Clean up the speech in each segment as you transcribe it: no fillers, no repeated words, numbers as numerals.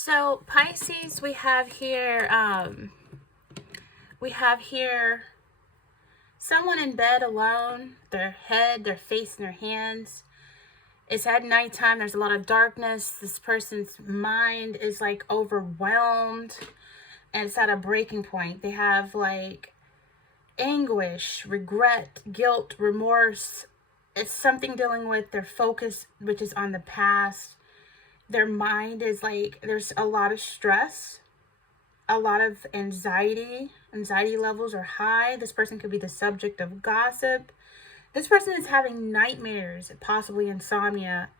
So Pisces, we have here someone in bed alone, their head, their face, and their hands. It's at nighttime. There's a lot of darkness. This person's mind is like overwhelmed, and it's at a breaking point. They have like anguish, regret, guilt, remorse. It's something dealing with their focus, which is on the past. Their mind is like, there's a lot of stress, a lot of anxiety. Anxiety levels are high. This person could be the subject of gossip. This person is having nightmares, possibly insomnia.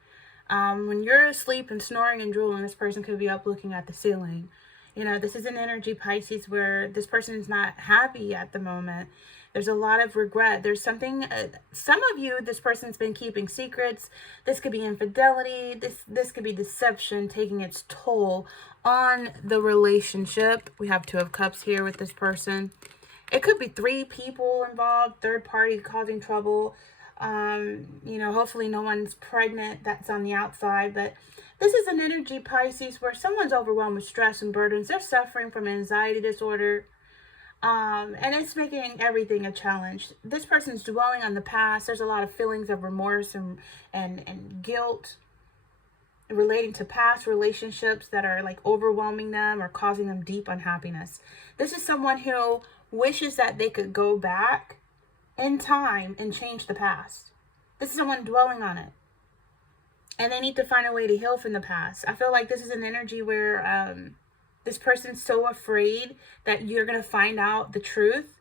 When you're asleep and snoring and drooling, this person could be up looking at the ceiling. You know, this is an energy, Pisces, where this person is not happy at the moment. There's a lot of regret. There's something, some of you, this person's been keeping secrets. This could be infidelity. This could be deception taking its toll on the relationship. We have Two of Cups here with this person. It could be three people involved, third party causing trouble. Hopefully no one's pregnant that's on the outside, but this is an energy, Pisces, where someone's overwhelmed with stress and burdens. They're suffering from anxiety disorder, and it's making everything a challenge. This person's dwelling on the past. There's a lot of feelings of remorse and guilt relating to past relationships that are like overwhelming them or causing them deep unhappiness. This is someone who wishes that they could go back in time and change the past. This is someone dwelling on it. And they need to find a way to heal from the past. I feel like this is an energy where this person's so afraid that you're going to find out the truth.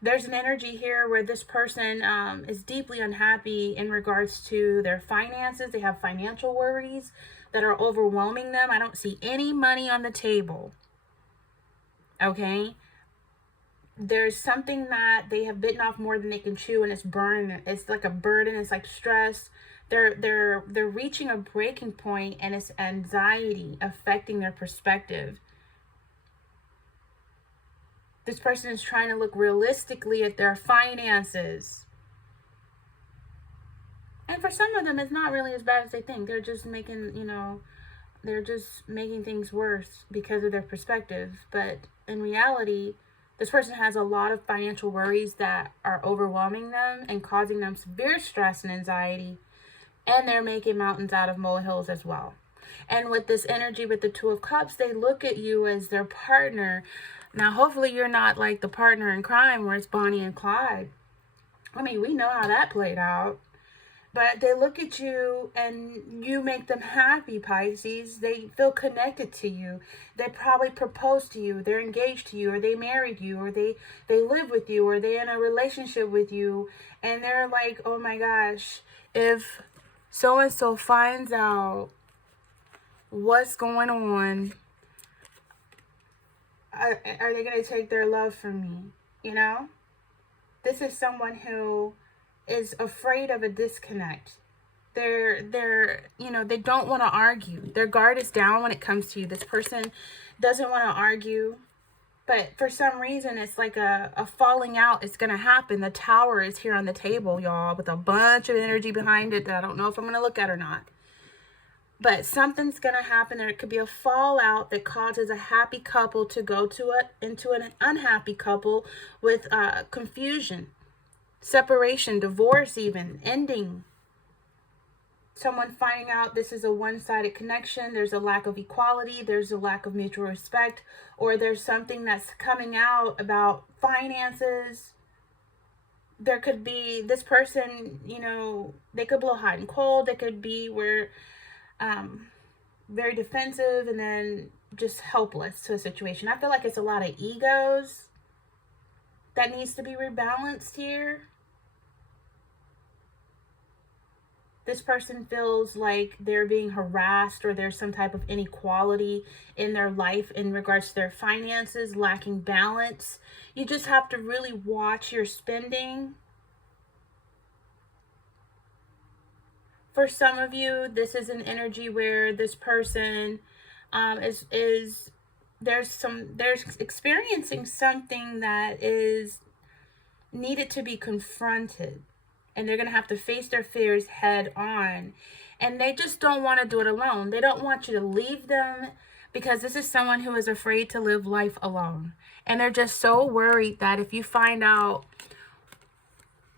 There's an energy here where this person is deeply unhappy in regards to their finances. They have financial worries that are overwhelming them. I don't see any money on the table. Okay? There's something that they have bitten off more than they can chew, and it's burning. It's like a burden. It's like stress. They're reaching a breaking point, and it's anxiety affecting their perspective. This person is trying to look realistically at their finances. And for some of them, it's not really as bad as they think. They're just making, they're just making things worse because of their perspective. But in reality, this person has a lot of financial worries that are overwhelming them and causing them severe stress and anxiety. And they're making mountains out of molehills as well. And with this energy, with the Two of Cups, they look at you as their partner. Now, hopefully you're not like the partner in crime where it's Bonnie and Clyde. I mean, we know how that played out. But they look at you and you make them happy, Pisces. They feel connected to you. They probably proposed to you. They're engaged to you, or they married you, or they live with you, or they're in a relationship with you. And they're like, oh my gosh, if so-and-so finds out what's going on, are they going to take their love from me? You know? This is someone who is afraid of a disconnect. They don't want to argue. Their guard is down when it comes to you. This person doesn't want to argue, but for some reason, it's like a falling out is going to happen. The Tower is here on the table, y'all, with a bunch of energy behind it that I don't know if I'm going to look at or not. But something's going to happen there. It could be a fallout that causes a happy couple to go into an unhappy couple with confusion, separation, divorce even, ending. Someone finding out this is a one-sided connection. There's a lack of equality. There's a lack of mutual respect. Or there's something that's coming out about finances. There could be this person, they could blow hot and cold. They could be where very defensive and then just helpless to a situation. I feel like it's a lot of egos that needs to be rebalanced here. This person feels like they're being harassed or there's some type of inequality in their life in regards to their finances, lacking balance. You just have to really watch your spending. For some of you, this is an energy where this person is experiencing something that is needed to be confronted, and they're going to have to face their fears head on. And they just don't want to do it alone. They don't want you to leave them, because this is someone who is afraid to live life alone. And they're just so worried that if you find out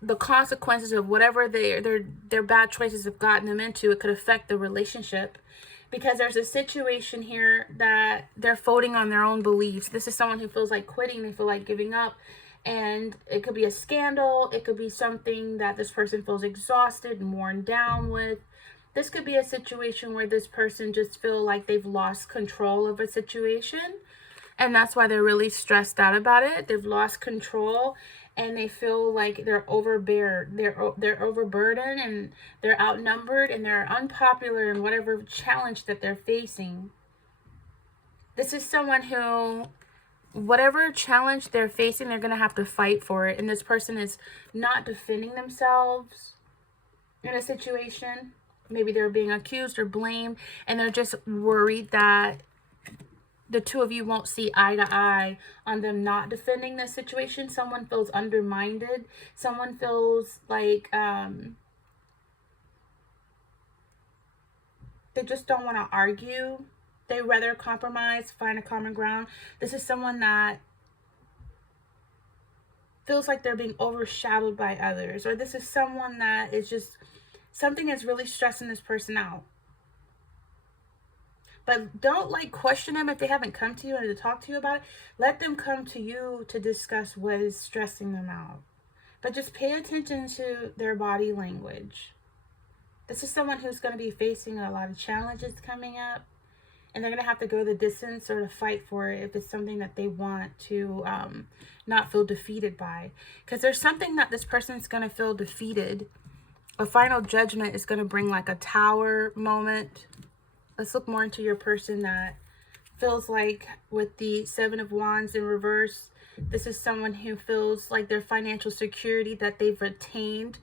the consequences of whatever their bad choices have gotten them into, it could affect the relationship. Because there's a situation here that they're folding on their own beliefs. This is someone who feels like quitting, they feel like giving up. And it could be a scandal. It could be something that this person feels exhausted and worn down with. This could be a situation where this person just feel like they've lost control of a situation. And that's why they're really stressed out about it. They've lost control and they feel like they're overburdened and they're outnumbered and they're unpopular in whatever challenge that they're facing. This is someone who, whatever challenge they're facing, they're going to have to fight for it. And this person is not defending themselves in a situation. Maybe they're being accused or blamed, and they're just worried that the two of you won't see eye to eye on them not defending this situation. Someone feels undermined. Someone feels like they just don't want to argue. They rather compromise, find a common ground. This is someone that feels like they're being overshadowed by others. Or this is someone that is just, something is really stressing this person out. But don't question them if they haven't come to you and to talk to you about it. Let them come to you to discuss what is stressing them out. But just pay attention to their body language. This is someone who's going to be facing a lot of challenges coming up. And they're going to have to go the distance or to fight for it if it's something that they want to not feel defeated by. Because there's something that this person's going to feel defeated. A final judgment is going to bring like a tower moment. Let's look more into your person that feels like, with the Seven of Wands in reverse, this is someone who feels like their financial security that they've retained,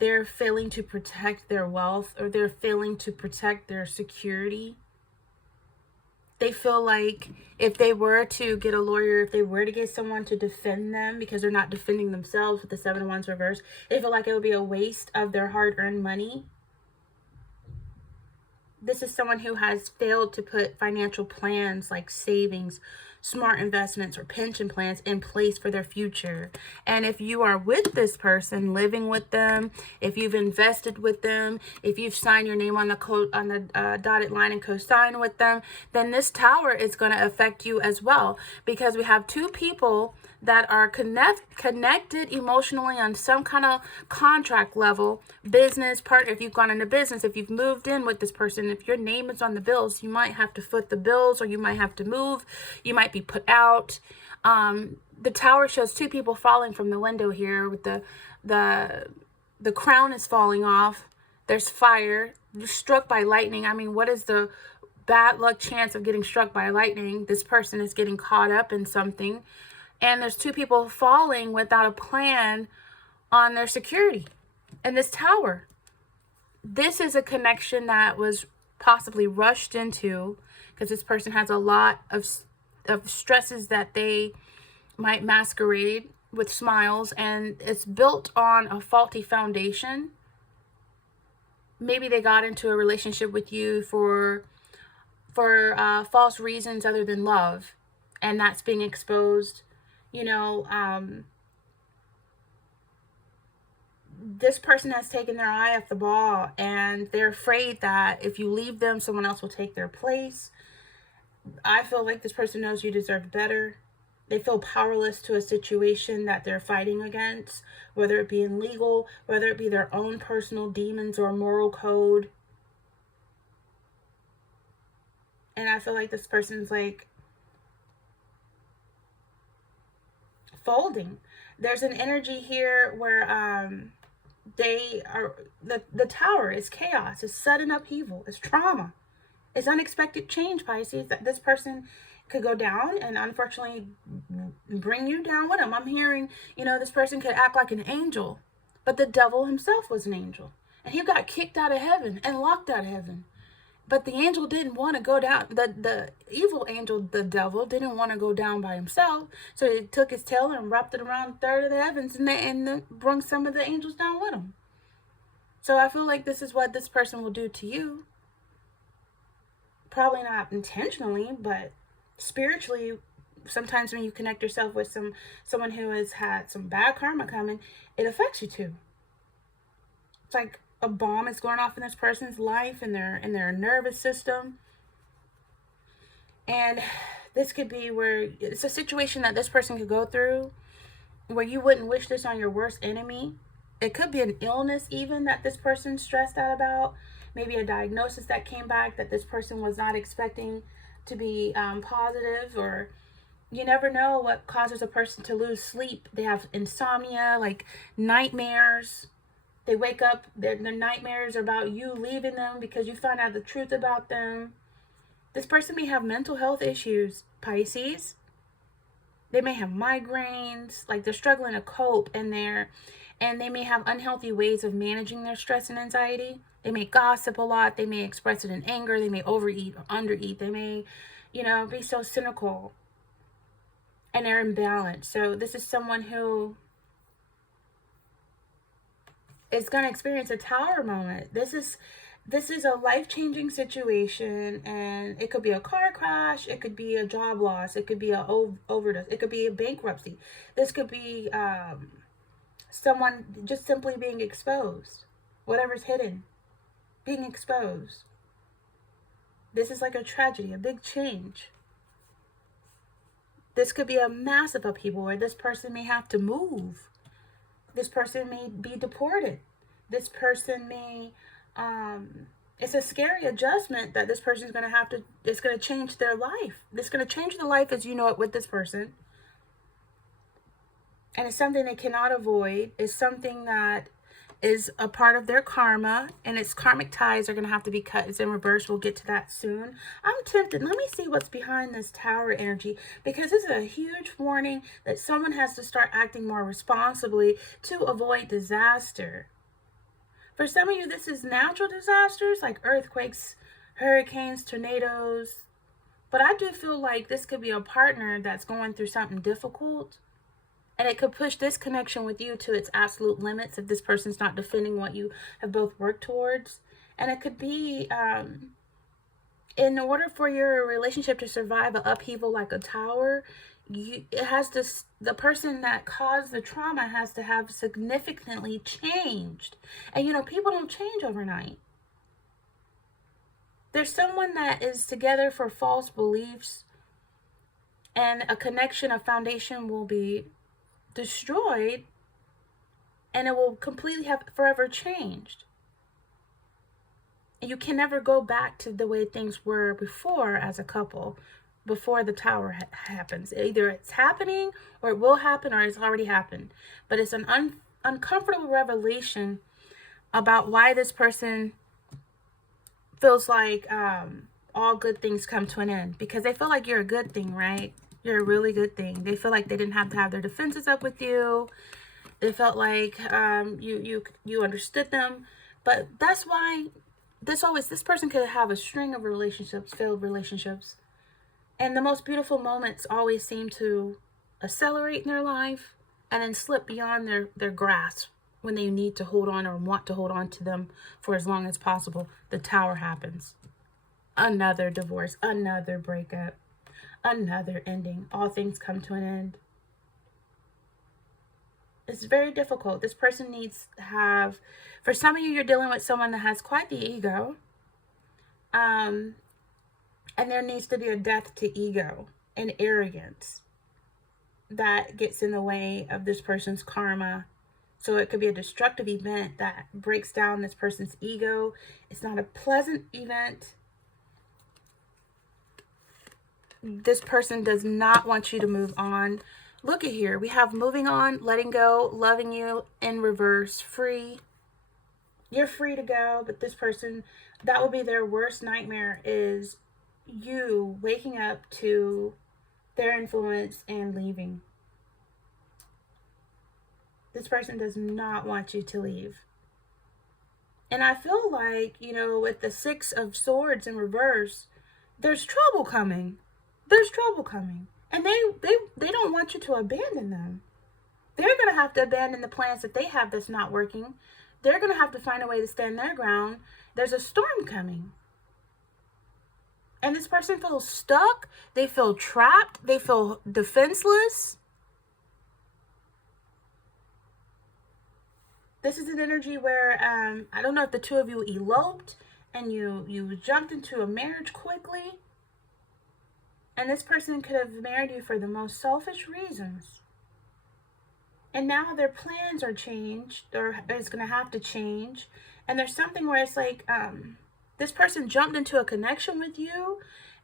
they're failing to protect their wealth, or they're failing to protect their security. They feel like if they were to get a lawyer, if they were to get someone to defend them, because they're not defending themselves with the Seven of Wands reverse, they feel like it would be a waste of their hard-earned money. This is someone who has failed to put financial plans like savings, smart investments, or pension plans in place for their future. And if you are with this person, living with them, if you've invested with them, if you've signed your name on the dotted line and co-signed with them, then this tower is going to affect you as well, because we have two people that are connected emotionally on some kind of contract level, business part. If you've gone into business, if you've moved in with this person, if your name is on the bills, you might have to foot the bills, or you might have to move, you might be put out. The tower shows two people falling from the window here, with the crown is falling off. There's fire. You're struck by lightning. I mean, what is the bad luck chance of getting struck by lightning? This person is getting caught up in something. And there's two people falling without a plan on their security in this tower. This is a connection that was possibly rushed into, because this person has a lot of stresses that they might masquerade with smiles, and it's built on a faulty foundation. Maybe they got into a relationship with you for false reasons other than love, and that's being exposed. This person has taken their eye off the ball, and they're afraid that if you leave them, someone else will take their place. I feel like this person knows you deserve better. They feel powerless to a situation that they're fighting against, whether it be in legal, whether it be their own personal demons or moral code. And I feel like this person's like folding. There's an energy here where they are, the tower is chaos, it's sudden upheaval, it's trauma, it's unexpected change, Pisces. That this person could go down and unfortunately bring you down with them. I'm hearing, this person could act like an angel, but the devil himself was an angel, and he got kicked out of heaven and locked out of heaven. But the angel didn't want to go down. The evil angel, the devil, didn't want to go down by himself. So he took his tail and wrapped it around a third of the heavens and brought some of the angels down with him. So I feel like this is what this person will do to you. Probably not intentionally, but spiritually, sometimes when you connect yourself with someone who has had some bad karma coming, it affects you too. It's like a bomb is going off in this person's life, in their nervous system. And this could be where it's a situation that this person could go through where you wouldn't wish this on your worst enemy. It could be an illness even that this person's stressed out about. Maybe a diagnosis that came back that this person was not expecting to be positive. Or you never know what causes a person to lose sleep. They have insomnia, like nightmares. They wake up, their nightmares are about you leaving them because you find out the truth about them. This person may have mental health issues, Pisces. They may have migraines, like they're struggling to cope, and they may have unhealthy ways of managing their stress and anxiety. They may gossip a lot. They may express it in anger. They may overeat or undereat. They may, be so cynical, and they're imbalanced. So this is someone who is going to experience a tower moment. This is a life-changing situation, and it could be a car crash, it could be a job loss, it could be a overdose, it could be a bankruptcy. This could be someone just simply being exposed. Whatever's hidden, being exposed. This is like a tragedy, a big change. This could be a massive upheaval where this person may have to move. This person may be deported. This person may... it's a scary adjustment that this person is going to have to, it's going to change their life. It's going to change the life as you know it with this person. And it's something they cannot avoid. It's something that is a part of their karma, and its karmic ties are going to have to be cut. It's in reverse. We'll get to that soon. I'm tempted. Let me see what's behind this tower energy, because this is a huge warning that someone has to start acting more responsibly to avoid disaster. For some of you, this is natural disasters like earthquakes, hurricanes, tornadoes. But I do feel like this could be a partner that's going through something difficult. And it could push this connection with you to its absolute limits if this person's not defending what you have both worked towards. And it could be, in order for your relationship to survive an upheaval like a tower, the person that caused the trauma has to have significantly changed. And people don't change overnight. There's someone that is together for false beliefs, and a connection, a foundation will be destroyed, and it will completely have forever changed. And you can never go back to the way things were before as a couple. Before the tower happens. Either it's happening, or it will happen, or it's already happened. But it's an uncomfortable revelation about why this person feels like all good things come to an end. Because they feel like you're a good thing, right? You're a really good thing. They feel like they didn't have to have their defenses up with you. They felt like you understood them. But that's why this person could have a string of relationships, failed relationships. And the most beautiful moments always seem to accelerate in their life and then slip beyond their grasp when they need to hold on or want to hold on to them for as long as possible. The tower happens. Another divorce, another breakup, another ending. All things come to an end. It's very difficult. This person needs to have, for some of you, you're dealing with someone that has quite the ego. And there needs to be a death to ego and arrogance that gets in the way of this person's karma. So it could be a destructive event that breaks down this person's ego. It's not a pleasant event. This person does not want you to move on. Look at here. We have moving on, letting go, loving you, in reverse, free. You're free to go, but this person, that will be their worst nightmare, is you waking up to their influence and leaving. This person does not want you to leave. And I feel like, with the 6 of Swords in reverse, there's trouble coming. There's trouble coming. And they don't want you to abandon them. They're going to have to abandon the plans that they have that's not working. they're going to have to find a way to stand their ground. There's a storm coming. And this person feels stuck. They feel trapped. They feel defenseless. This is an energy where, I don't know if the two of you eloped and you jumped into a marriage quickly. And this person could have married you for the most selfish reasons. And now their plans are changed, or is going to have to change. And there's something where it's like, this person jumped into a connection with you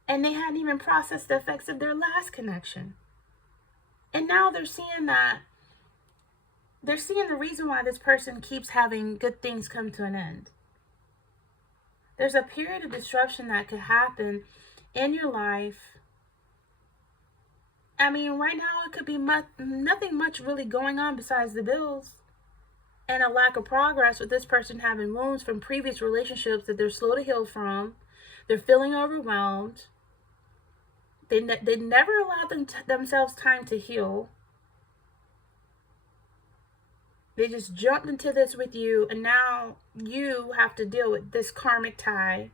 and they hadn't even processed the effects of their last connection. And now they're seeing the reason why this person keeps having good things come to an end. There's a period of disruption that could happen in your life. I mean, right now it could be nothing much really going on besides the bills and a lack of progress, with this person having wounds from previous relationships that they're slow to heal from. They're feeling overwhelmed. They never allowed themselves time to heal. They just jumped into this with you, and now you have to deal with this karmic tie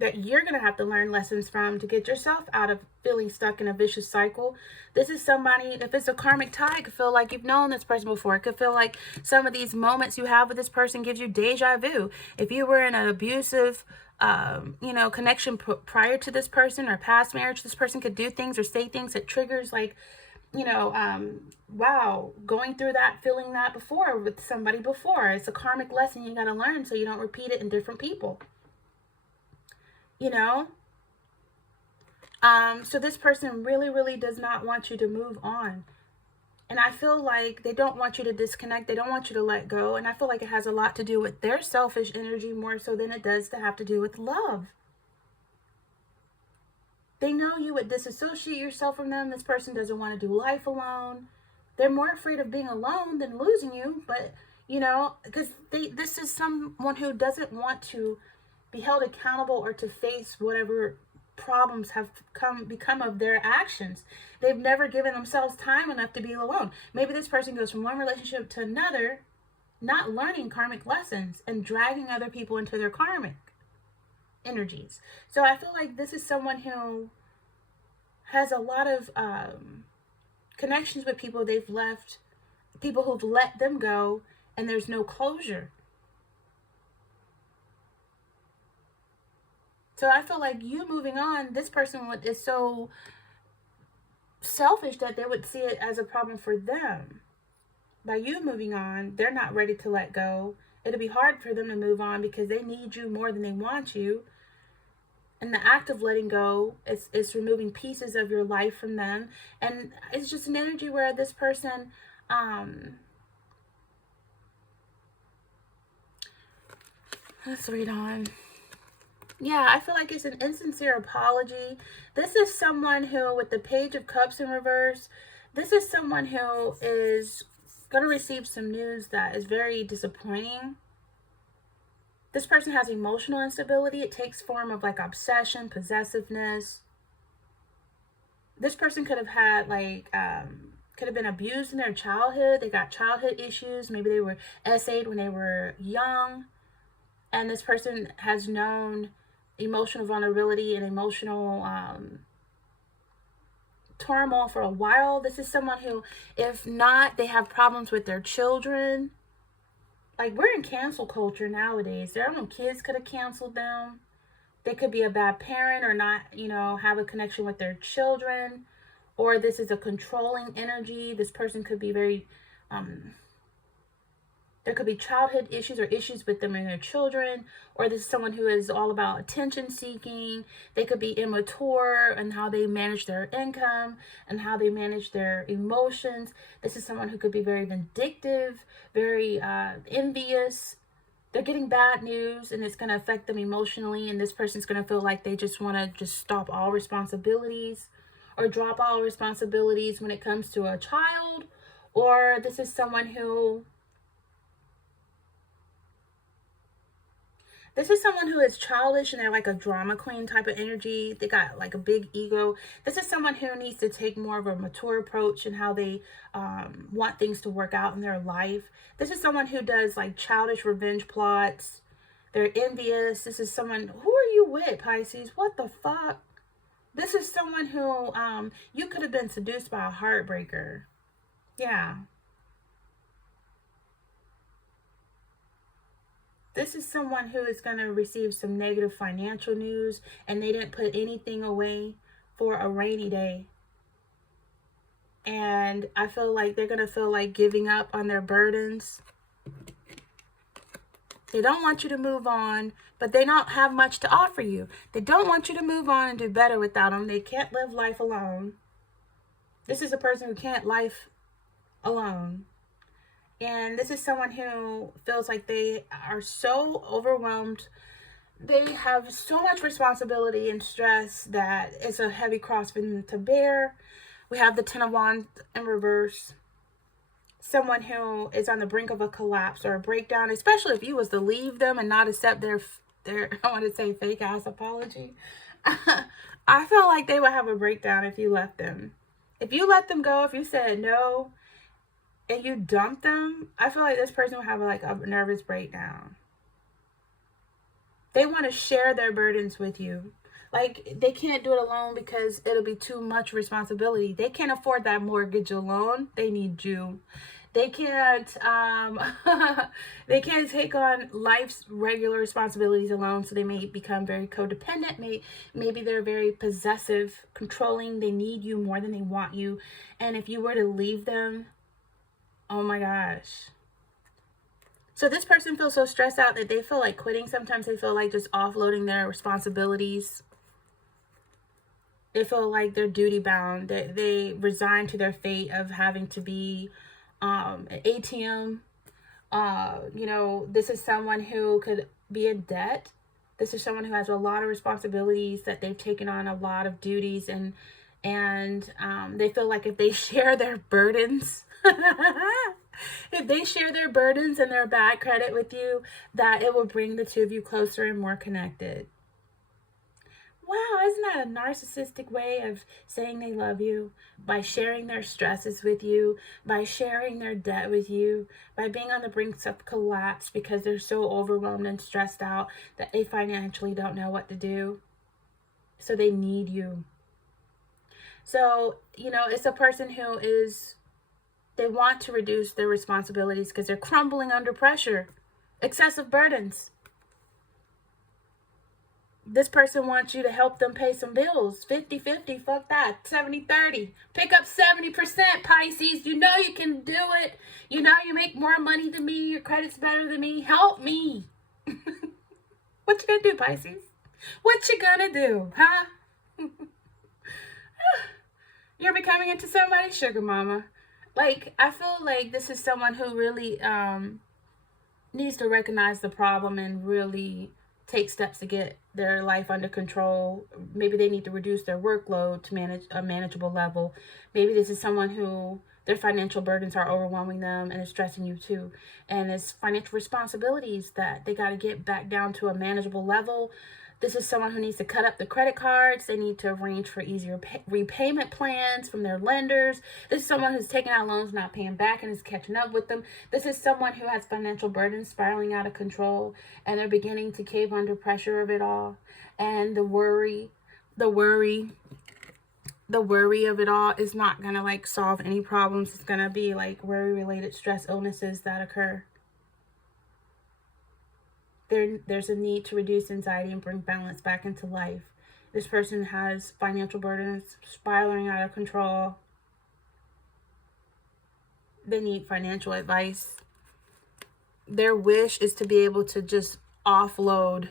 that you're going to have to learn lessons from to get yourself out of feeling stuck in a vicious cycle. This is somebody, if it's a karmic tie, it could feel like you've known this person before. It could feel like some of these moments you have with this person gives you deja vu. If you were in an abusive, connection prior to this person, or past marriage, this person could do things or say things that triggers like, wow, going through that, feeling that before with somebody before. It's a karmic lesson you got to learn so you don't repeat it in different people. So this person really, really does not want you to move on. And I feel like they don't want you to disconnect. They don't want you to let go. And I feel like it has a lot to do with their selfish energy more so than it does to have to do with love. They know you would disassociate yourself from them. This person doesn't want to do life alone. They're more afraid of being alone than losing you. But, because this is someone who doesn't want to be held accountable or to face whatever problems have become of their actions. They've never given themselves time enough to be alone. Maybe this person goes from one relationship to another, not learning karmic lessons and dragging other people into their karmic energies. So I feel like this is someone who has a lot of connections with people they've left, people who've let them go, and there's no closure. So I feel like you moving on, this person is so selfish that they would see it as a problem for them. By you moving on, they're not ready to let go. It'll be hard for them to move on because they need you more than they want you. And the act of letting go is removing pieces of your life from them. And it's just an energy where this person, let's read on. Yeah, I feel like it's an insincere apology. This is someone who, with the Page of Cups in reverse, this is someone who is going to receive some news that is very disappointing. This person has emotional instability. It takes form of like obsession, possessiveness. This person could have had could have been abused in their childhood. They got childhood issues. Maybe they were SA'd when they were young. And this person has known emotional vulnerability and emotional turmoil for a while. This is someone who, if not, they have problems with their children. Like, we're in cancel culture nowadays. Their own kids could have canceled them. They could be a bad parent or not, have a connection with their children. Or this is a controlling energy. This person could be very there could be childhood issues or issues with them and their children, or this is someone who is all about attention seeking. They could be immature in how they manage their income and how they manage their emotions. This is someone who could be very vindictive, very envious. They're getting bad news and it's going to affect them emotionally, and this person's going to feel like they just want to just stop all responsibilities or drop all responsibilities when it comes to a child. Or this is someone who This is someone who is childish and they're like a drama queen type of energy. They got like a big ego. This is someone who needs to take more of a mature approach in how they want things to work out in their life. This is someone who does like childish revenge plots. They're envious. This is someone, who are you with, Pisces? What the fuck? This is someone who you could have been seduced by a heartbreaker. Yeah. This is someone who is going to receive some negative financial news and they didn't put anything away for a rainy day. And I feel like they're going to feel like giving up on their burdens. They don't want you to move on, but they don't have much to offer you. They don't want you to move on and do better without them. They can't live life alone. This is a person who can't live alone. And this is someone who feels like they are so overwhelmed. They have so much responsibility and stress that it's a heavy cross for them to bear. We have the Ten of Wands in reverse. Someone who is on the brink of a collapse or a breakdown, especially if you was to leave them and not accept their I want to say fake ass apology. I feel like they would have a breakdown if you left them. If you let them go, if you said no, and you dump them, I feel like this person will have like a nervous breakdown. They want to share their burdens with you. Like, they can't do it alone because it'll be too much responsibility. They can't afford that mortgage alone. They need you. They can't they can't take on life's regular responsibilities alone, so they may become very codependent. Maybe they're very possessive, controlling. They need you more than they want you. And if you were to leave them, oh my gosh. So this person feels so stressed out that they feel like quitting. Sometimes they feel like just offloading their responsibilities. They feel like they're duty bound. They resign to their fate of having to be an ATM. You know, this is someone who could be in debt. This is someone who has a lot of responsibilities, that they've taken on a lot of duties, and they feel like if they share their burdens, if they share their burdens and their bad credit with you, that it will bring the two of you closer and more connected. Wow, isn't that a narcissistic way of saying they love you? By sharing their stresses with you, by sharing their debt with you, by being on the brink of collapse because they're so overwhelmed and stressed out that they financially don't know what to do. So they need you. So, you know, it's a person who is, they want to reduce their responsibilities because they're crumbling under pressure. Excessive burdens. This person wants you to help them pay some bills. 50-50, fuck that. 70-30. Pick up 70%, Pisces. You know you can do it. You know you make more money than me. Your credit's better than me. Help me. What you gonna do, Pisces? What you gonna do, huh? You're becoming into somebody's sugar mama. Like, I feel like this is someone who really needs to recognize the problem and really take steps to get their life under control. Maybe they need to reduce their workload to manage a manageable level. Maybe this is someone who their financial burdens are overwhelming them and it's stressing you too. And it's financial responsibilities that they got to get back down to a manageable level. This is someone who needs to cut up the credit cards. They need to arrange for easier repayment plans from their lenders. This is someone who's taking out loans, not paying back, and is catching up with them. This is someone who has financial burdens spiraling out of control, and they're beginning to cave under pressure of it all. And the worry of it all is not going to like solve any problems. It's going to be like worry-related stress illnesses that occur. There's a need to reduce anxiety and bring balance back into life. This person has financial burdens spiraling out of control. They need financial advice. Their wish is to be able to just offload.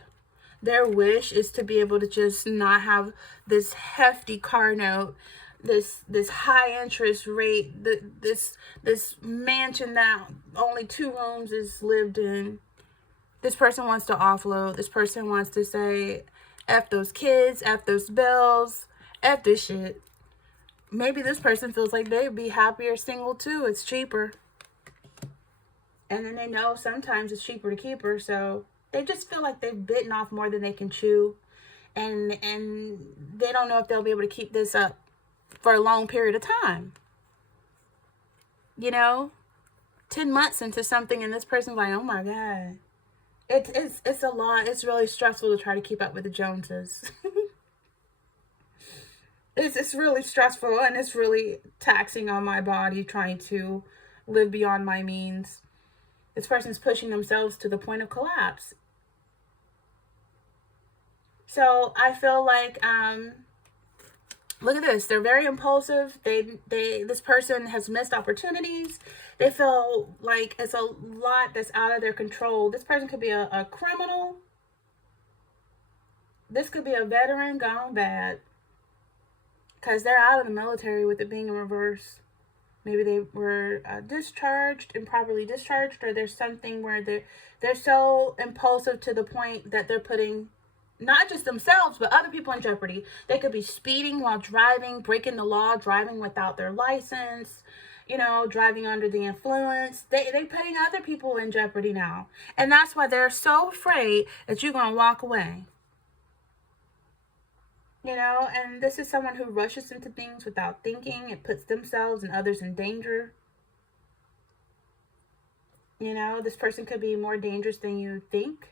Their wish is to be able to just not have this hefty car note, this high interest rate, this mansion that only 2 rooms is lived in. This person wants to offload. This person wants to say, F those kids, F those bills, F this shit. Maybe this person feels like they'd be happier single too. It's cheaper. And then they know sometimes it's cheaper to keep her. So They just feel like they've bitten off more than they can chew. And they don't know if they'll be able to keep this up for a long period of time. You know, 10 months into something and this person's like, oh my God. It's a lot. It's really stressful to try to keep up with the Joneses. It's really stressful, and it's really taxing on my body trying to live beyond my means. This person's pushing themselves to the point of collapse. So I feel like, look at this. They're very impulsive. This person has missed opportunities. They feel like it's a lot that's out of their control. This person could be a criminal. This could be a veteran gone bad. Because they're out of the military with it being in reverse. Maybe they were discharged, improperly discharged, or there's something where they're so impulsive to the point that they're putting not just themselves, but other people in jeopardy. They could be speeding while driving, breaking the law, driving without their license, you know, driving under the influence. They're putting other people in jeopardy now. And that's why they're so afraid that you're going to walk away. You know, and this is someone who rushes into things without thinking. It puts themselves and others in danger. You know, this person could be more dangerous than you think.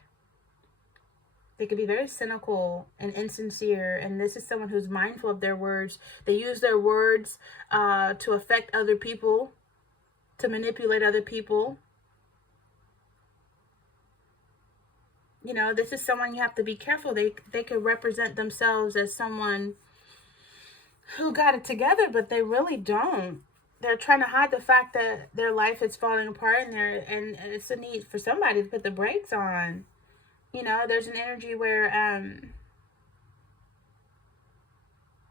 They could be very cynical and insincere. And this is someone who's mindful of their words. They use their words to affect other people, to manipulate other people. You know, this is someone you have to be careful. They could represent themselves as someone who got it together, but they really don't. They're trying to hide the fact that their life is falling apart, and it's a need for somebody to put the brakes on. You know, there's an energy where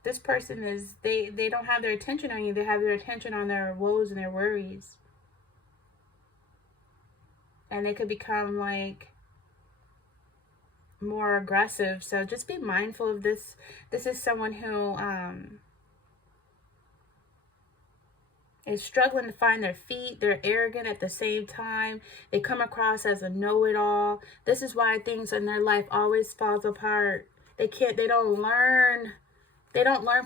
this person is, they don't have their attention on you. They have their attention on their woes and their worries. And they could become like more aggressive. So just be mindful of this. This is someone who is struggling to find their feet. They're arrogant at the same time. They come across as a know-it-all. This is why things in their life always falls apart. They don't learn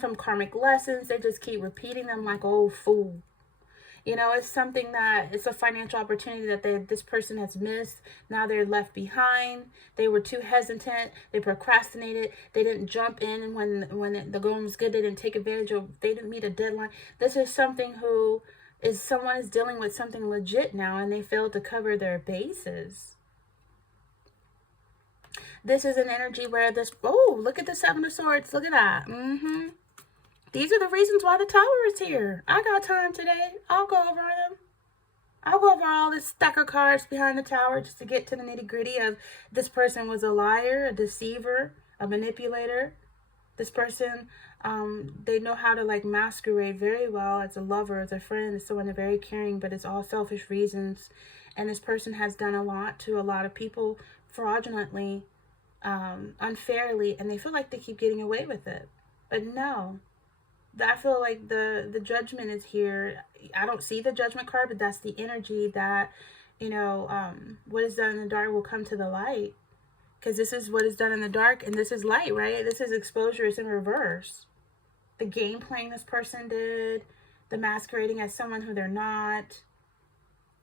from karmic lessons. They just keep repeating them like old fool. You know, it's something that, it's a financial opportunity that this person has missed. Now they're left behind. They were too hesitant. They procrastinated. They didn't jump in, and when the going was good, they didn't take advantage of, they didn't meet a deadline. This is something someone is dealing with something legit now, and they failed to cover their bases. This is an energy where look at the Seven of Swords. Look at that. These are the reasons why the Tower is here. I got time today. I'll go over them. I'll go over all this stack of cards behind the Tower just to get to the nitty-gritty of this person was a liar, a deceiver, a manipulator. This person, they know how to like masquerade very well as a lover, as a friend, as someone very caring, but it's all selfish reasons. And this person has done a lot to a lot of people fraudulently, unfairly, and they feel like they keep getting away with it. But no. I feel like the judgment is here. I don't see the judgment card, but that's the energy that, you know, what is done in the dark will come to the light. Because this is what is done in the dark, and this is light, right? This is exposure. It's in reverse. The game playing this person did, the masquerading as someone who they're not.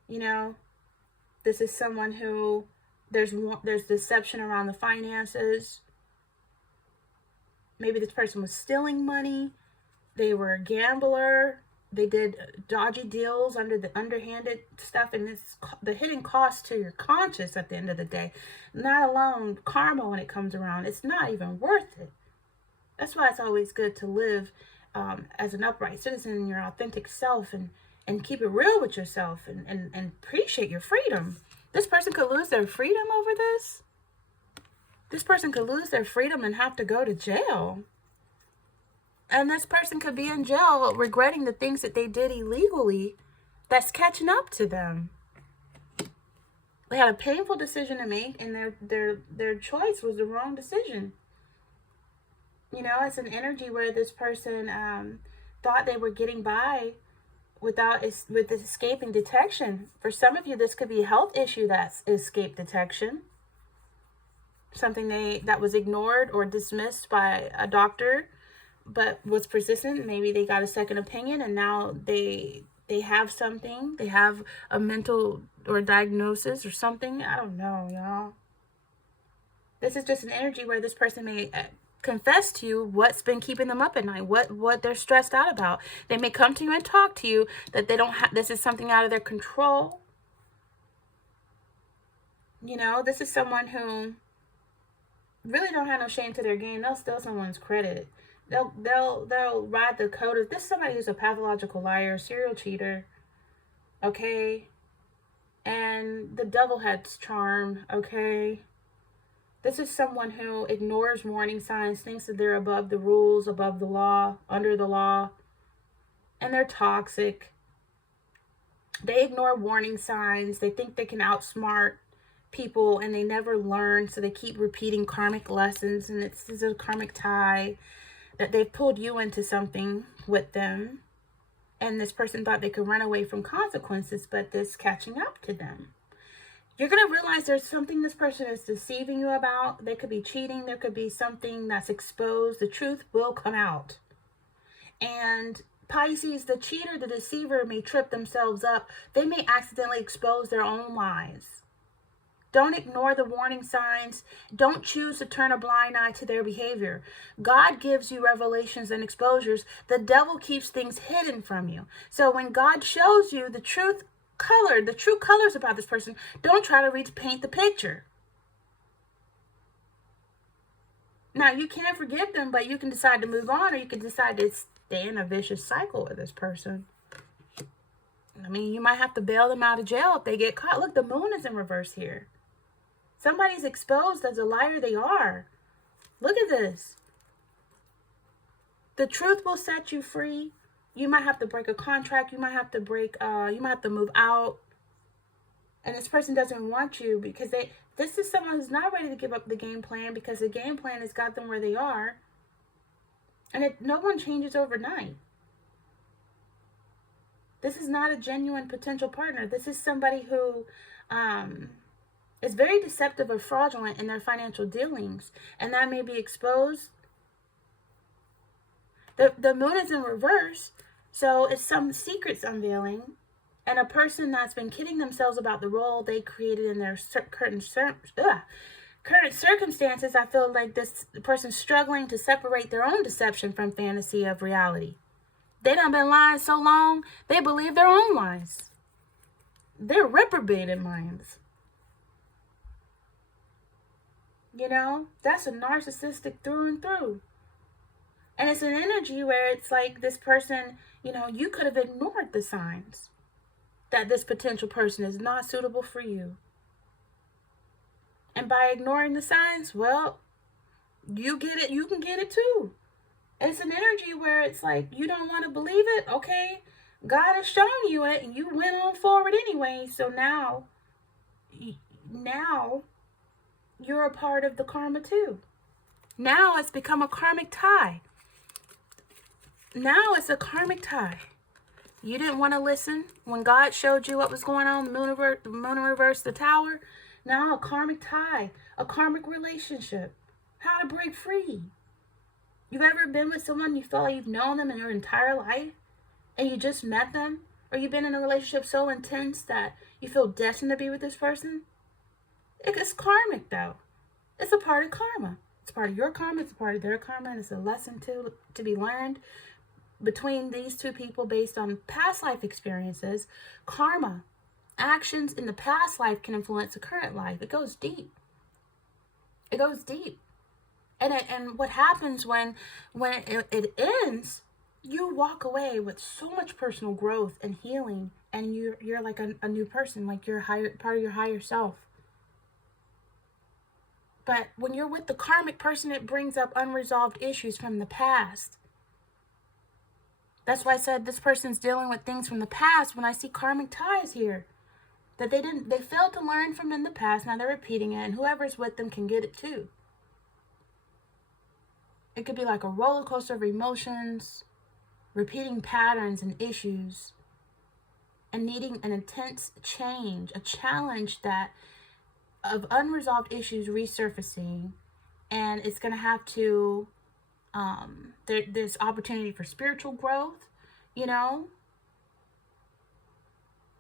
You know, this is someone who there's deception around the finances. Maybe this person was stealing money. They were a gambler. They did dodgy deals under the underhanded stuff. And it's the hidden cost to your conscience at the end of the day. Not alone karma when it comes around. It's not even worth it. That's why it's always good to live as an upright citizen in your authentic self and keep it real with yourself and appreciate your freedom. This person could lose their freedom over this. This person could lose their freedom and have to go to jail. And this person could be in jail regretting the things that they did illegally that's catching up to them. They had a painful decision to make, and their choice was the wrong decision. You know, it's an energy where this person thought they were getting by with escaping detection. For some of you, this could be a health issue that's escape detection. something that was ignored or dismissed by a doctor, but was persistent. Maybe they got a second opinion, and now they have something. They have a mental or diagnosis or something. I don't know, y'all. This is just an energy where this person may confess to you what's been keeping them up at night, what they're stressed out about. They may come to you and talk to you that they don't have, this is something out of their control. You know, this is someone who really don't have no shame to their game. They'll steal someone's credit. They'll ride the code of this. Is somebody who's a pathological liar, serial cheater, okay, and the devil has charm, okay. This is someone who ignores warning signs, thinks that they're above the rules, above the law, under the law, and they're toxic. They ignore warning signs. They think they can outsmart people, and they never learn, so they keep repeating karmic lessons, and it's a karmic tie that they've pulled you into something with them, and this person thought they could run away from consequences, but this catching up to them. You're going to realize there's something this person is deceiving you about. They could be cheating. There could be something that's exposed. The truth will come out. And Pisces, the cheater, the deceiver may trip themselves up. They may accidentally expose their own lies. Don't ignore the warning signs. Don't choose to turn a blind eye to their behavior. God gives you revelations and exposures. The devil keeps things hidden from you. So when God shows you the true colors about this person, don't try to paint the picture. Now, you can't forgive them, but you can decide to move on, or you can decide to stay in a vicious cycle with this person. I mean, you might have to bail them out of jail if they get caught. Look, the moon is in reverse here. Somebody's exposed as a liar they are. Look at this. The truth will set you free. You might have to break a contract. You might have to you might have to move out. And this person doesn't want you because this is someone who's not ready to give up the game plan, because the game plan has got them where they are. And no one changes overnight. This is not a genuine potential partner. This is somebody who is very deceptive or fraudulent in their financial dealings. And that may be exposed. The moon is in reverse. So it's some secrets unveiling, and a person that's been kidding themselves about the role they created in their current circumstances. I feel like this person's struggling to separate their own deception from fantasy of reality. They done been lying so long, they believe their own lies. They're reprobated minds. You know, that's a narcissistic through and through. And it's an energy where it's like this person, you know, you could have ignored the signs that this potential person is not suitable for you. And by ignoring the signs, well, you get it, you can get it too. And it's an energy where it's like, you don't want to believe it, okay? God has shown you it, and you went on forward anyway. So now you're a part of the karma too. Now it's become a karmic tie. Now it's a karmic tie. You didn't want to listen when God showed you what was going on, the moon in reverse, the tower. Now a karmic tie, a karmic relationship. How to break free. You've ever been with someone you felt like you've known them in your entire life, and you just met them? Or you've been in a relationship so intense that you feel destined to be with this person? It's karmic though. It's a part of karma. It's part of your karma, it's a part of their karma, and it's a lesson to be learned between these two people based on past life experiences. Karma, actions in the past life can influence the current life. It goes deep. It goes deep. And what happens when it ends, you walk away with so much personal growth and healing, and you're like a new person, like you're part of your higher self. But when you're with the karmic person, it brings up unresolved issues from the past. That's why I said this person's dealing with things from the past when I see karmic ties here. That they failed to learn from in the past, now they're repeating it, and whoever's with them can get it too. It could be like a roller coaster of emotions, repeating patterns and issues, and needing an intense change, a challenge that of unresolved issues resurfacing, and it's going to have to, there's opportunity for spiritual growth, you know,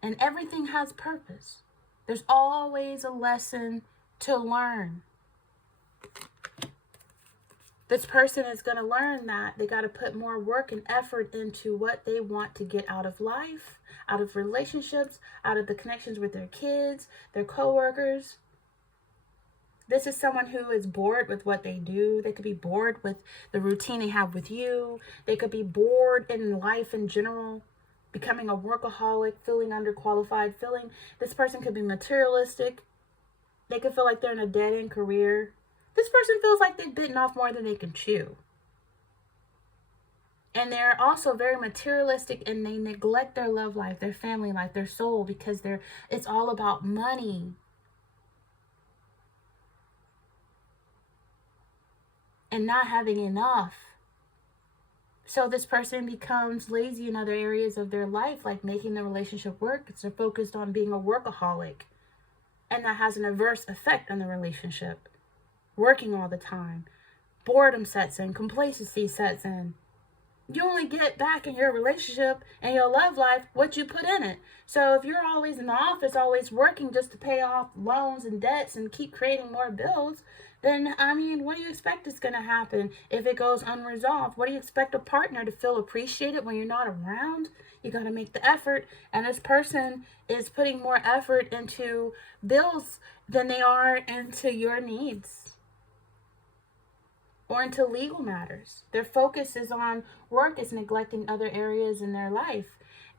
and everything has purpose. There's always a lesson to learn. This person is going to learn that they got to put more work and effort into what they want to get out of life, out of relationships, out of the connections with their kids, their coworkers. This is someone who is bored with what they do. They could be bored with the routine they have with you. They could be bored in life in general, becoming a workaholic, feeling underqualified, this person could be materialistic. They could feel like they're in a dead-end career. This person feels like they've bitten off more than they can chew. And they're also very materialistic, and they neglect their love life, their family life, their soul, because it's all about money. And not having enough. So this person becomes lazy in other areas of their life, like making the relationship work, because they're focused on being a workaholic. And that has an adverse effect on the relationship. Working all the time. Boredom sets in. Complacency sets in. You only get back in your relationship and your love life what you put in it. So if you're always in the office, always working just to pay off loans and debts and keep creating more bills, then, I mean, what do you expect is going to happen if it goes unresolved? What do you expect a partner to feel appreciated when you're not around? You got to make the effort. And this person is putting more effort into bills than they are into your needs or into legal matters. Their focus is on work, is neglecting other areas in their life.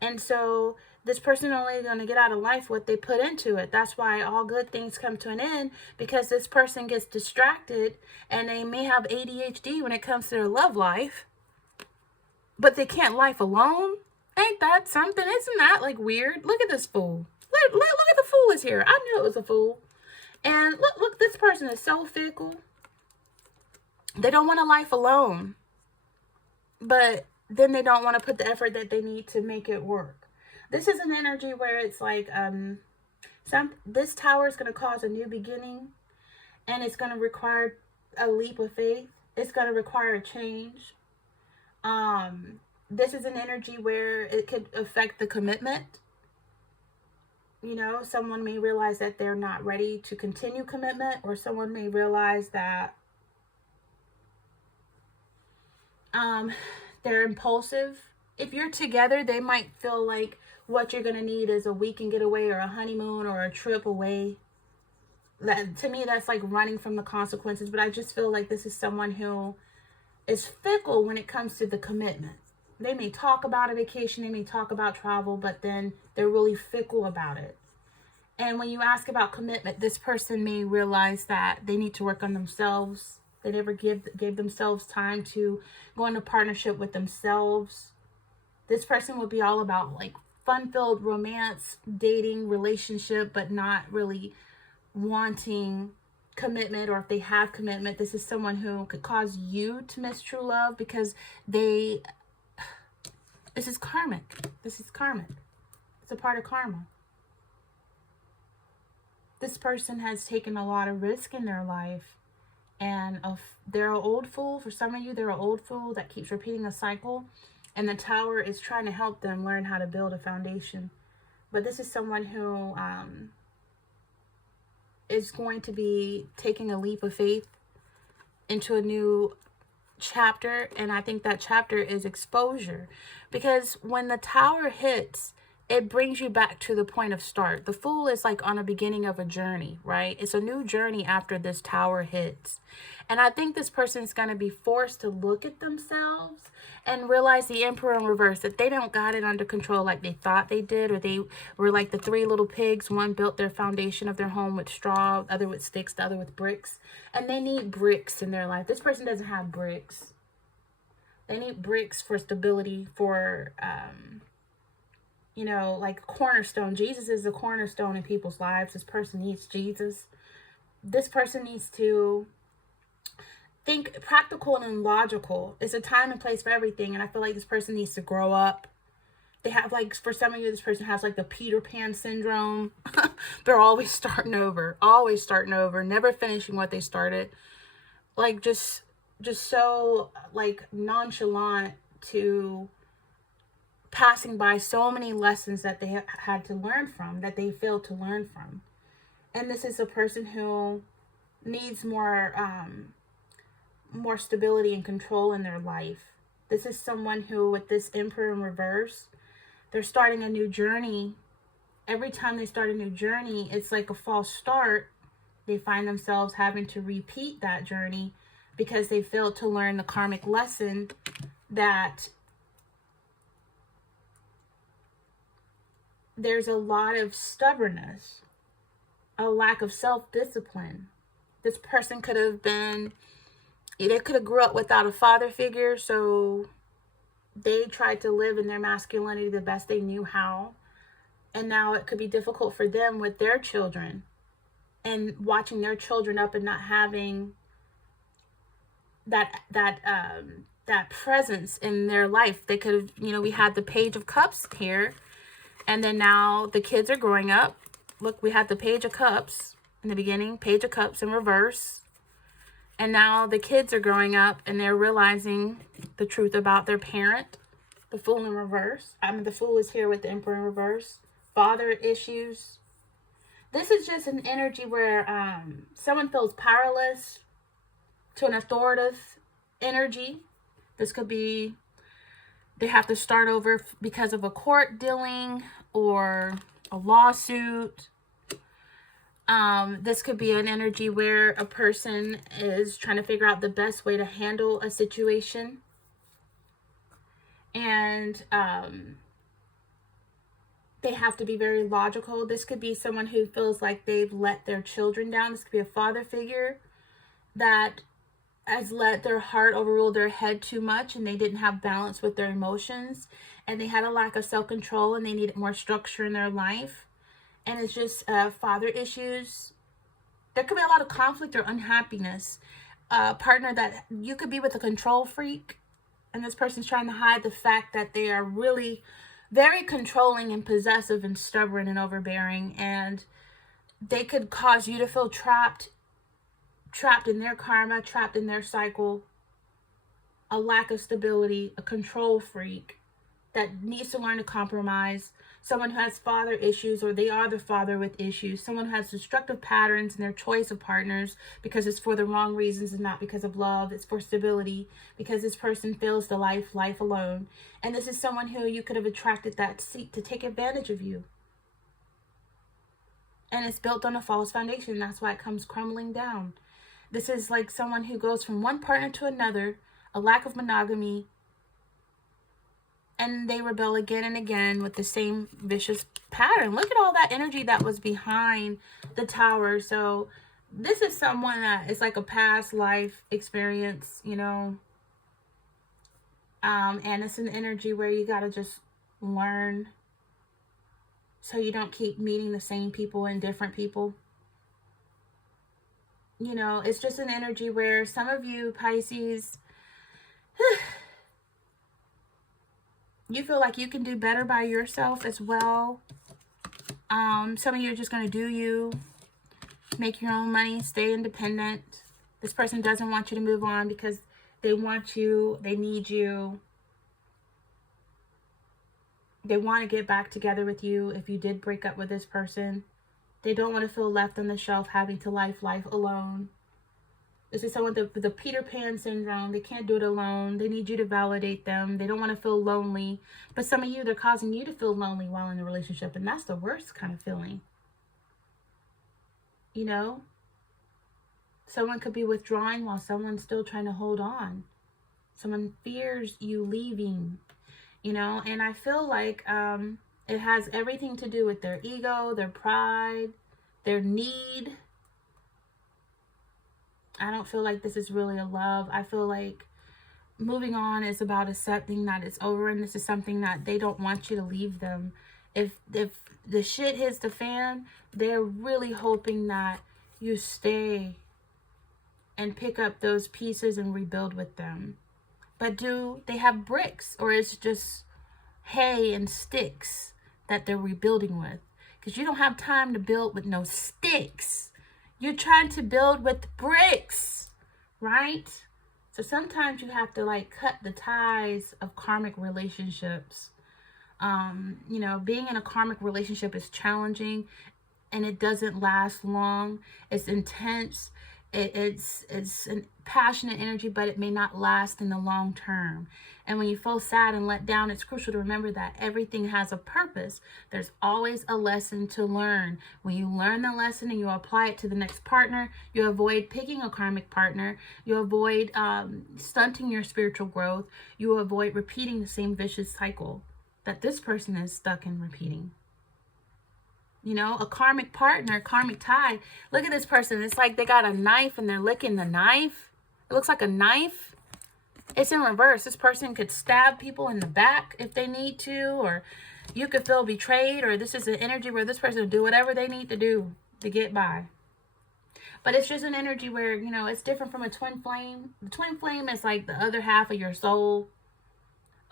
And so this person only going to get out of life what they put into it. That's why all good things come to an end, because this person gets distracted, and they may have ADHD when it comes to their love life, but they can't life alone. Ain't that something? Isn't that like weird? Look at this fool. Look at the fool is here. I knew it was a fool. And look, this person is so fickle. They don't want a life alone, but then they don't want to put the effort that they need to make it work. This is an energy where it's like this tower is going to cause a new beginning, and it's going to require a leap of faith. It's going to require a change. This is an energy where it could affect the commitment. You know, someone may realize that they're not ready to continue commitment, or someone may realize that they're impulsive. If you're together, they might feel like what you're going to need is a weekend getaway or a honeymoon or a trip away. To me, that's like running from the consequences. But I just feel like this is someone who is fickle when it comes to the commitment. They may talk about a vacation, they may talk about travel, but then they're really fickle about it. And when you ask about commitment, this person may realize that they need to work on themselves. They never gave themselves time to go into partnership with themselves. This person will be all about like fun-filled romance, dating, relationship, but not really wanting commitment. Or if they have commitment, this is someone who could cause you to miss true love, because this is karmic. This is karmic. It's a part of karma. This person has taken a lot of risk in their life. And they're an old fool. For some of you, they're an old fool that keeps repeating a cycle. And the tower is trying to help them learn how to build a foundation. But this is someone who is going to be taking a leap of faith into a new chapter. And I think that chapter is exposure. Because when the tower hits, it brings you back to the point of start. The fool is like on a beginning of a journey, right? It's a new journey after this tower hits. And I think this person is going to be forced to look at themselves and realize the emperor in reverse, that they don't got it under control like they thought they did, or they were like the three little pigs. One built their foundation of their home with straw, the other with sticks, the other with bricks. And they need bricks in their life. This person doesn't have bricks. They need bricks for stability, for you know, like cornerstone. Jesus is the cornerstone in people's lives. This person needs Jesus. This person needs to think practical and logical. It's a time and place for everything. And I feel like this person needs to grow up. They have like, for some of you, this person has like the Peter Pan syndrome. They're always starting over, never finishing what they started. Like just so like nonchalant to passing by so many lessons that they had to learn from, that they failed to learn from. And this is a person who needs more stability and control in their life. This is someone who, with this Emperor in reverse, they're starting a new journey. Every time they start a new journey, it's like a false start. They find themselves having to repeat that journey because they failed to learn the karmic lesson that there's a lot of stubbornness, a lack of self-discipline. This person could have been, they could have grew up without a father figure, so they tried to live in their masculinity the best they knew how. And now it could be difficult for them with their children and watching their children up and not having that presence in their life. They could have, we had the Page of Cups here, and then now the kids are growing up. Look, we had the Page of Cups in the beginning, Page of Cups in reverse. And now the kids are growing up and they're realizing the truth about their parent. The Fool in reverse. The Fool is here with the Emperor in reverse. Father issues. This is just an energy where someone feels powerless to an authoritative energy. This could be they have to start over because of a court dealing or a lawsuit. This could be an energy where a person is trying to figure out the best way to handle a situation. And they have to be very logical. This could be someone who feels like they've let their children down. This could be a father figure that has let their heart overrule their head too much, and they didn't have balance with their emotions, and they had a lack of self-control, and they needed more structure in their life. And it's just father issues. There could be a lot of conflict or unhappiness. A partner that you could be with a control freak, and this person's trying to hide the fact that they are really very controlling and possessive and stubborn and overbearing, and they could cause you to feel trapped in their karma, trapped in their cycle, a lack of stability, a control freak that needs to learn to compromise, someone who has father issues, or they are the father with issues, someone who has destructive patterns in their choice of partners because it's for the wrong reasons and not because of love. It's for stability because this person feels the life alone. And this is someone who you could have attracted that seat to take advantage of you. And it's built on a false foundation. That's why it comes crumbling down. This is like someone who goes from one partner to another, a lack of monogamy, and they rebel again and again with the same vicious pattern. Look at all that energy that was behind the Tower. So this is someone that is like a past life experience, and it's an energy where you got to just learn so you don't keep meeting the same people and different people. It's just an energy where some of you, Pisces, you feel like you can do better by yourself as well. Some of you are just going to do you, make your own money, stay independent. This person doesn't want you to move on because they want you, they need you. They want to get back together with you if you did break up with this person. They don't want to feel left on the shelf having to life alone. This is someone with the Peter Pan syndrome. They can't do it alone. They need you to validate them. They don't want to feel lonely. But some of you, they're causing you to feel lonely while in a relationship. And that's the worst kind of feeling. Someone could be withdrawing while someone's still trying to hold on. Someone fears you leaving, And I feel like it has everything to do with their ego, their pride, their need. I don't feel like this is really a love. I feel like moving on is about accepting that it's over, and this is something that they don't want you to leave them. If the shit hits the fan, they're really hoping that you stay and pick up those pieces and rebuild with them. But do they have bricks, or is it just hay and sticks that they're rebuilding with. Because you don't have time to build with no sticks. You're trying to build with bricks, right? So sometimes you have to like cut the ties of karmic relationships. You know, being in a karmic relationship is challenging and it doesn't last long. It's intense. It's a passionate energy, but it may not last in the long term. And when you feel sad and let down, it's crucial to remember that everything has a purpose. There's always a lesson to learn. When you learn the lesson and you apply it to the next partner, you avoid picking a karmic partner. You avoid stunting your spiritual growth. You avoid repeating the same vicious cycle that this person is stuck in repeating. You know, a karmic partner, karmic tie. Look at this person. It's like they got a knife and they're licking the knife. It looks like a knife. It's in reverse. This person could stab people in the back if they need to, or you could feel betrayed, or this is an energy where this person will do whatever they need to do to get by. But it's just an energy where, you know, it's different from a twin flame. The twin flame is like the other half of your soul.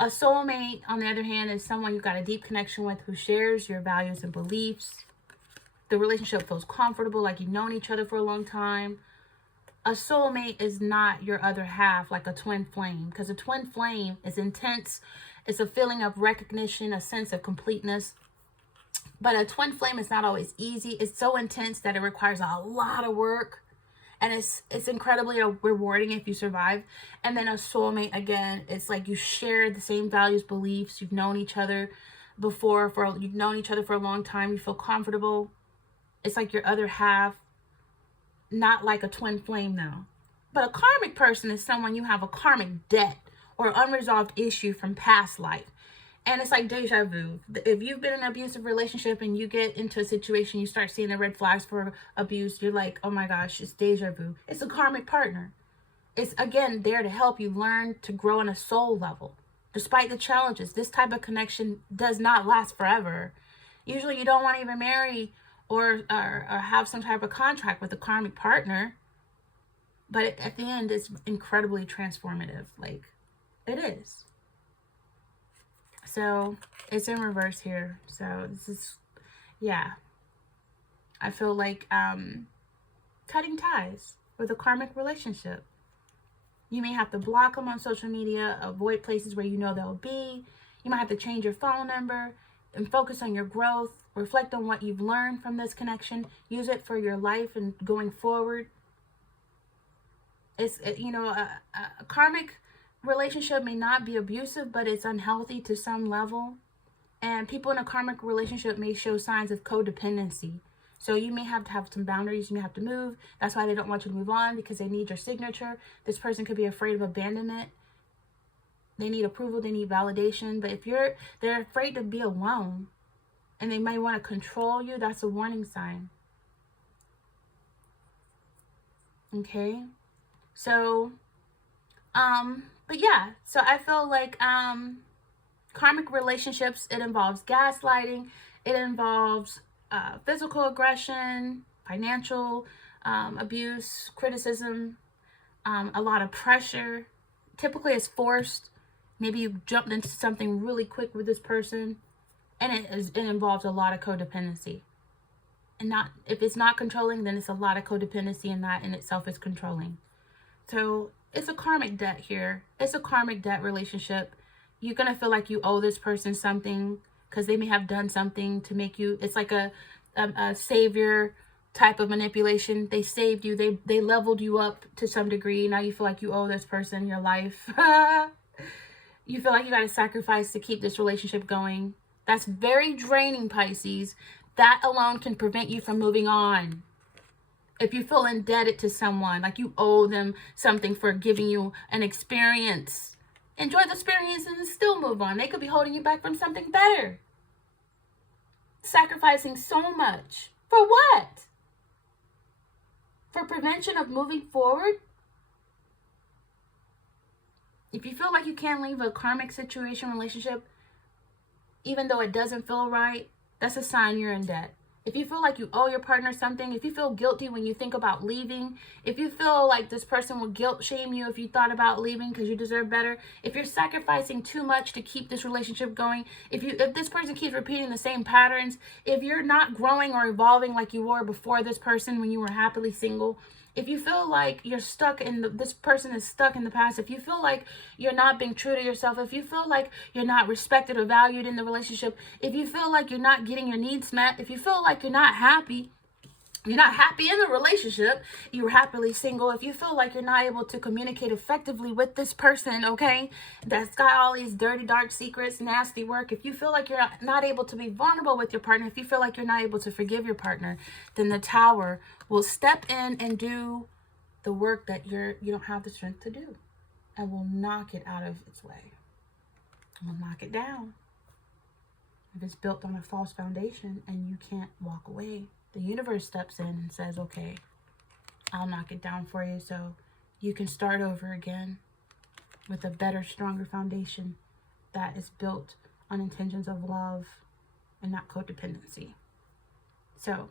A soulmate, on the other hand, is someone you've got a deep connection with who shares your values and beliefs. The relationship feels comfortable, like you've known each other for a long time. A soulmate is not your other half, like a twin flame, because a twin flame is intense. It's a feeling of recognition, a sense of completeness. But a twin flame is not always easy. It's so intense that it requires a lot of work. And it's incredibly rewarding if you survive. And then a soulmate, again, it's like you share the same values, beliefs. You've known each other before. You've known each other for a long time. You feel comfortable. It's like your other half. Not like a twin flame, though. But a karmic person is someone you have a karmic debt or unresolved issue from past life. And it's like deja vu. If you've been in an abusive relationship and you get into a situation, you start seeing the red flags for abuse, you're like, oh my gosh, it's deja vu. It's a karmic partner. It's, again, there to help you learn to grow on a soul level. Despite the challenges, this type of connection does not last forever. Usually you don't want to even marry or have some type of contract with a karmic partner. But at the end, it's incredibly transformative. Like, it is. So it's in reverse here. So this is, yeah. I feel like cutting ties with a karmic relationship. You may have to block them on social media, avoid places where you know they'll be. You might have to change your phone number and focus on your growth. Reflect on what you've learned from this connection. Use it for your life and going forward. It's, you know, a karmic relationship may not be abusive, but it's unhealthy to some level. And people in a karmic relationship may show signs of codependency. So you may have to have some boundaries. You may have to move. That's why they don't want you to move on, because they need your signature. This person could be afraid of abandonment. They need approval. They need validation. But if they're afraid to be alone and they might want to control you, that's a warning sign. Okay. So, but yeah, so I feel like karmic relationships, it involves gaslighting, it involves physical aggression, financial abuse, criticism, a lot of pressure. Typically it's forced. Maybe you jumped into something really quick with this person, and it involves a lot of codependency. And if it's not controlling, then it's a lot of codependency, and that in itself is controlling. So it's a karmic debt here. It's a karmic debt relationship. You're going to feel like you owe this person something because they may have done something to make you. It's like a savior type of manipulation. They saved you. They leveled you up to some degree. Now you feel like you owe this person your life. You feel like you got to sacrifice to keep this relationship going. That's very draining, Pisces. That alone can prevent you from moving on. If you feel indebted to someone, like you owe them something for giving you an experience, enjoy the experience and still move on. They could be holding you back from something better. Sacrificing so much. For what? For prevention of moving forward? If you feel like you can't leave a karmic situation, relationship, even though it doesn't feel right, that's a sign you're in debt. If you feel like you owe your partner something, if you feel guilty when you think about leaving, if you feel like this person will guilt shame you if you thought about leaving because you deserve better, if you're sacrificing too much to keep this relationship going, if this person keeps repeating the same patterns, if you're not growing or evolving like you were before this person when you were happily single, if you feel like you're stuck in this person is stuck in the past, if you feel like you're not being true to yourself, if you feel like you're not respected or valued in the relationship, if you feel like you're not getting your needs met, if you feel like you're not happy in the relationship, you're happily single, if you feel like you're not able to communicate effectively with this person, okay, that's got all these dirty, dark secrets, nasty work, if you feel like you're not able to be vulnerable with your partner, if you feel like you're not able to forgive your partner, then the Tower will step in and do the work that you don't have the strength to do, and will knock it out of its way. Will knock it down. If it's built on a false foundation and you can't walk away, the universe steps in and says, okay, I'll knock it down for you so you can start over again with a better, stronger foundation that is built on intentions of love and not codependency. So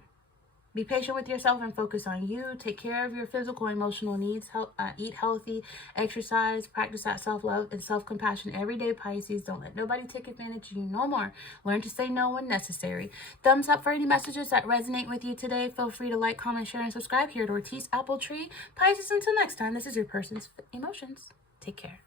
be patient with yourself and focus on you. Take care of your physical and emotional needs. Eat healthy, exercise, practice that self-love and self-compassion every day, Pisces. Don't let nobody take advantage of you no more. Learn to say no when necessary. Thumbs up for any messages that resonate with you today. Feel free to like, comment, share, and subscribe here at Ortiz Apple Tree. Pisces, until next time, this is your person's emotions. Take care.